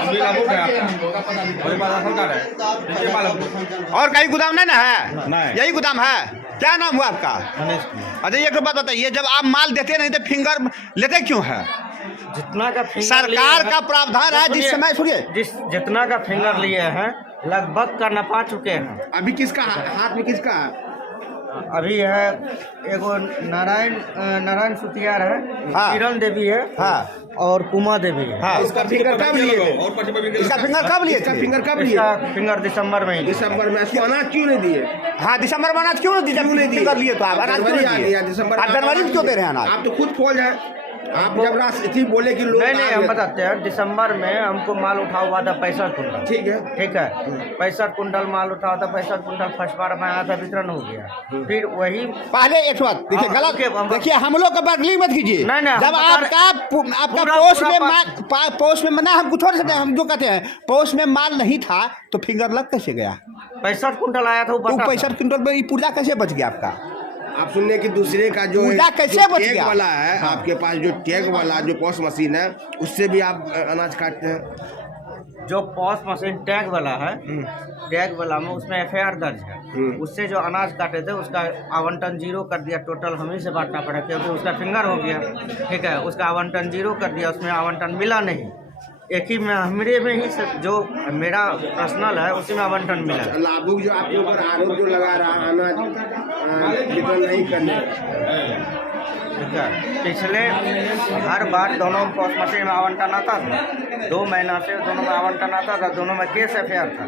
और कहीं गोदाम नहीं ना है? यही गोदाम है। क्या नाम हुआ आपका? अच्छा एक बात बताइए, जब आप माल देते नहीं तो फिंगर लेते क्यों है? जितना का फिंगर सरकार का प्रावधान है, जिस समय सुनिए, जितना का फिंगर लिए हैं लगभग का नपा चुके हैं। अभी किसका हाथ में किसका है? अभी है एगो नारायण सुतियार है, हाँ। किरण देवी है, हाँ। और कुमा देवी है। हाँ। इसका फिंगर कब लिए? इसका फिंगर कब लिए? इसका फिंगर कब लिए? इसका फिंगर दिसंबर में ही। दिसंबर में। इसको अनाज क्यों नहीं दिए? हाँ, दिसंबर में अनाज क्यों नहीं दिए? फिंगर लिए तो आप अनाज क्यों नहीं दिए? दिसंबर आप जनवरी में क्यों दे रहे हैं अनाज? आप तो खुद फौज है। आप जब राष्ट्रीय बोले कि लोग नहीं हम बताते हैं, दिसंबर में हमको माल उठा हुआ था 65 कुंटल। ठीक है 65 कुंटल माल उठा था, 65 कुंटल फर्स्ट बार में आया था, वितरण हो गया। फिर वही पहले एक बात देखिए, गलत देखिए, हम लोग का बदली मत कीजिए। नहीं, जब आपका पोस्ट में मना, हम कुछ और सकते हैं, हम जो कहते हैं पोस्ट में माल नहीं था तो फिंगर लग कैसे गया? 65 कुंटल आया था, 65 कुंटल में पुर्जा कैसे बच गया आपका? आप सुनने की दूसरे का जो कैसे बच टैग गया? वाला है, आपके पास जो टैग वाला जो पॉस मशीन है, उससे भी आप अनाज काटते हैं? जो पॉस मशीन टैग वाला है, टैग वाला में उसमें FIR दर्ज है। उससे जो अनाज काटे थे उसका आवंटन 0 कर दिया, टोटल हमें से बांटना पड़ा क्योंकि उसका फिंगर हो गया। ठीक है, उसका आवंटन 0 कर दिया, उसमें आवंटन मिला नहीं। एक ही में हमरे में ही जो मेरा पर्सनल है उसी में आवंटन मिला। लाभुक जो आपके ऊपर आरोप जो लगा रहा है अनाज वितरण नहीं करने, ठीक है, पिछले हर बार दोनों पॉस मशीन में आवंटन आता था, 2 महीना से दोनों में आवंटन आता था, दोनों में केस FIR था,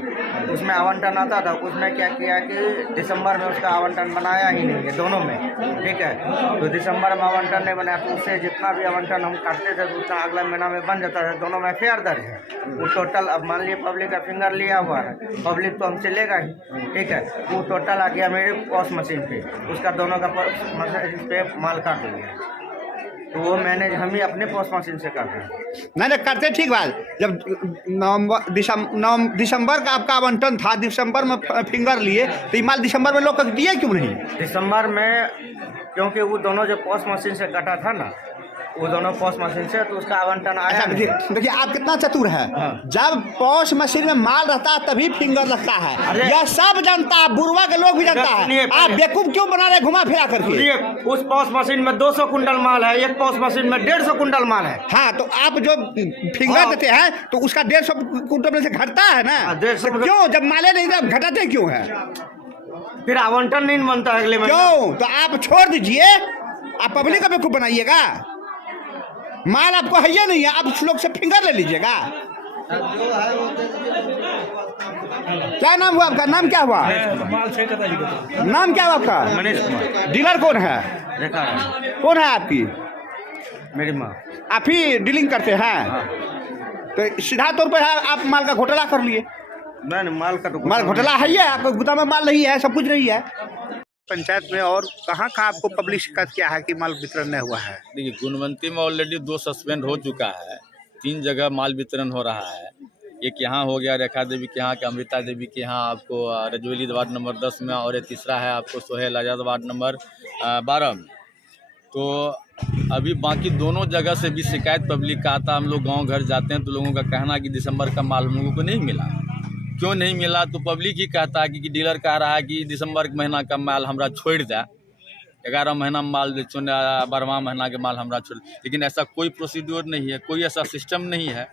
उसमें आवंटन आता था। उसमें क्या किया कि दिसंबर में उसका आवंटन बनाया ही नहीं है दोनों में। ठीक है, तो दिसंबर में आवंटन नहीं बनाया तो उससे जितना भी आवंटन हम काटते थे उतना अगला महीना में बन जाता था। दोनों में FIR दर्ज है। वो टोटल, अब मान लीजिए पब्लिक का फिंगर लिया हुआ है, पब्लिक तो हमसे लेगा ही। ठीक है, वो टोटल आ गया मेरे पॉस मशीन पे, उसका दोनों का मशीन पे माल काट लिया। तो वो मैनेज हम ही अपने पॉस मशीन से करते हैं। नहीं करते, ठीक बात। जब दिसंबर का आपका आवंटन था, दिसंबर में फिंगर लिए तो ये माल दिसंबर में लोग दिए क्यों नहीं? दिसंबर में क्योंकि वो दोनों जो पॉस मशीन से कटा था ना, वो दोनों पॉस मशीन से, तो उसका आवंटन आया। देखिए आप कितना चतुर है। जब पॉस मशीन में माल रहता है तभी फिंगर लगता है, यह सब जानता है, बुरवा के लोग भी जानता है। आप बेवकूफ क्यों बना रहे घुमा फिरा करके? उस पॉस मशीन में 200 कुंटल माल है, एक पॉस मशीन में 150 कुंटल माल है। हाँ, तो आप जो फिंगर देते हैं तो उसका 150 कुंटल में से घटता है ना? 150 तो क्यों, जब माले नहीं थे घटाते क्यों है? फिर आवंटन नहीं बनता अगले महीने। क्यों? तो आप छोड़ दीजिए, आप पब्लिक का बेवकूफ बनाइएगा। माल आपको है या नहीं है, आप उस लोग से फिंगर ले लीजिएगा। क्या नाम हुआ आपका? नाम क्या हुआ? नाम क्या हुआ आपका? मनीष कुमार। डीलर कौन है? देखा कौन है आपकी? मेरी माँ। आप ही डीलिंग करते हैं? तो सीधा तौर पर आप माल का घोटाला कर लिए। नहीं, माल का तो माल घोटाला है ही है, आपको गोदाम में माल नहीं है, सब कुछ नहीं है। पंचायत में और कहाँ आपको पब्लिक शिकायत किया है कि माल वितरण नहीं हुआ है? देखिए, गुणवंती में ऑलरेडी 2 सस्पेंड हो चुका है, 3 जगह माल वितरण हो रहा है। एक यहाँ हो गया रेखा देवी के यहाँ, अमृता देवी के यहाँ आपको रजौली वार्ड नंबर 10 में, और एक तीसरा है आपको सोहेल आज़ाद वार्ड नंबर 12 में। तो अभी बाकी दोनों जगह से भी शिकायत पब्लिक का आता। हम लोग गाँव घर जाते हैं तो लोगों का कहना है कि दिसंबर का माल हम लोगों को नहीं मिला। क्यों नहीं मिला? तो पब्लिक ही कहता है कि डीलर कह रहा है कि दिसंबर के महीना का माल हमरा छोड़ दे, 11 महीना माल 12वां महीना के माल हमरा छोड़। लेकिन ऐसा कोई प्रोसीड्योर नहीं है, कोई ऐसा सिस्टम नहीं है।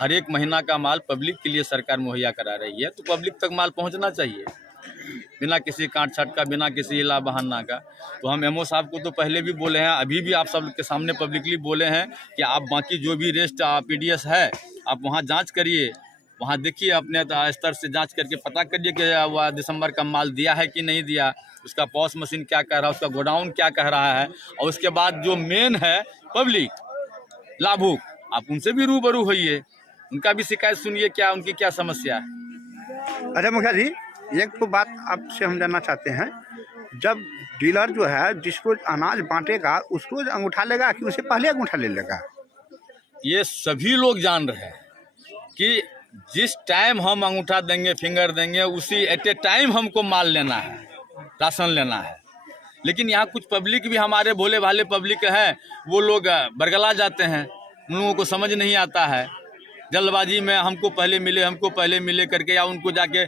हर एक महीना का माल पब्लिक के लिए सरकार मुहैया करा रही है, तो पब्लिक तक माल पहुंचना चाहिए बिना किसी काट छाट का, बिना किसी इला बहाना का। तो हम MO साहब को तो पहले भी बोले हैं, अभी भी आप सब के सामने पब्लिकली बोले हैं कि आप बाकी जो भी रेस्ट PDS है आप वहाँ जाँच करिए, वहाँ देखिए, अपने स्तर से जांच करके पता करिए कि वह दिसंबर का माल दिया है कि नहीं दिया, उसका पॉस मशीन क्या कह रहा है, उसका गोडाउन क्या कह रहा है। और उसके बाद जो मेन है पब्लिक, लाभुक, आप उनसे भी रूबरू होइए, उनका भी शिकायत सुनिए, क्या उनकी क्या समस्या है। अच्छा मुखिया जी, एक तो बात आपसे हम जानना चाहते हैं, जब डीलर जो है जिसको अनाज बांटेगा उसको अंगूठा लेगा कि उससे पहले अंगूठा ले लेगा? ये सभी लोग जान रहे हैं कि जिस टाइम हम अंगूठा देंगे, फिंगर देंगे, उसी एट ए टाइम हमको माल लेना है, राशन लेना है। लेकिन यहाँ कुछ पब्लिक भी हमारे भोले भाले पब्लिक हैं, वो लोग बरगला जाते हैं, उन लोगों को समझ नहीं आता है, जल्दबाजी में हमको पहले मिले करके, या उनको जाके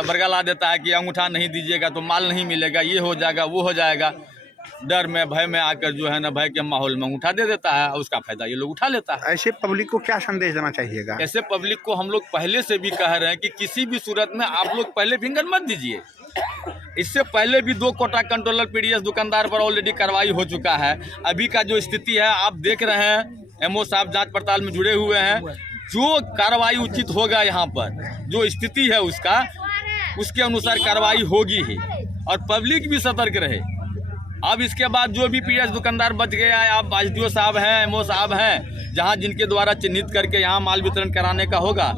बरगला देता है कि अंगूठा नहीं दीजिएगा तो माल नहीं मिलेगा, ये हो जाएगा वो हो जाएगा। डर में भय में आकर जो है ना, भय के माहौल में अंगूठा दे देता है, उसका फायदा ये लोग उठा लेता है। ऐसे पब्लिक को क्या संदेश देना चाहिएगा? ऐसे पब्लिक को हम लोग पहले से भी कह रहे हैं कि किसी भी सूरत में आप लोग पहले फिंगर मत दीजिए। इससे पहले भी 2 कोटा कंट्रोलर पीडीएस दुकानदार पर ऑलरेडी कार्रवाई हो चुका है। अभी का जो स्थिति है आप देख रहे हैं, एमओ साहब जांच पड़ताल में जुड़े हुए हैं, जो कार्रवाई उचित होगा यहाँ पर जो स्थिति है उसके अनुसार कार्रवाई होगी ही, और पब्लिक भी सतर्क रहे। अब इसके बाद जो भी पीडीएस दुकानदार बच गया है, आप एसडीओ साहब हैं, एमओ साहब हैं, जहाँ जिनके द्वारा चिन्हित करके यहाँ माल वितरण कराने का होगा,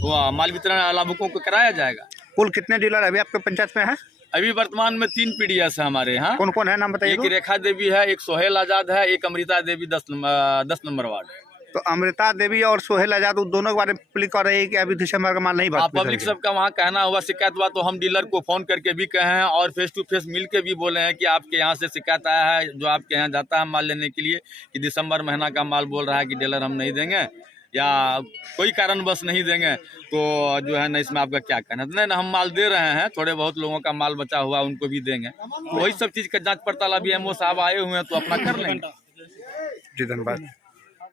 वो माल वितरण लाभुकों को कराया जाएगा। कुल कितने डीलर अभी आपके पंचायत में है? अभी वर्तमान में 3 पीडीएस है हमारे यहाँ। कौन कौन है, नाम बताइए? एक रेखा देवी है, एक सोहेल आजाद है, एक अमृता देवी 10 नंबर वार्ड है। तो अमृता देवी और सोहेल आजाद दोनों के बारे में पब्लिक कर रही है कि अभी दिसंबर का माल नहीं भर पब्लिक सबका वहाँ कहना हुआ, शिकायत हुआ, तो हम डीलर को फोन करके भी कहे हैं और फेस टू फेस मिल के भी बोले हैं कि आपके यहाँ से शिकायत आया है, जो आपके यहाँ जाता है माल लेने के लिए, कि दिसंबर महीना का माल बोल रहा है कि डीलर हम नहीं देंगे या कोई कारणवश नहीं देंगे, तो जो है ना इसमें आपका क्या कहना है? नहीं ना, हम माल दे रहे हैं, थोड़े बहुत लोगों का माल बचा हुआ उनको भी देंगे। तो वही सब चीज़ का जाँच पड़ताल अभी एमओ साहब आए हुए हैं तो अपना कर लेंगे। जी धन्यवाद।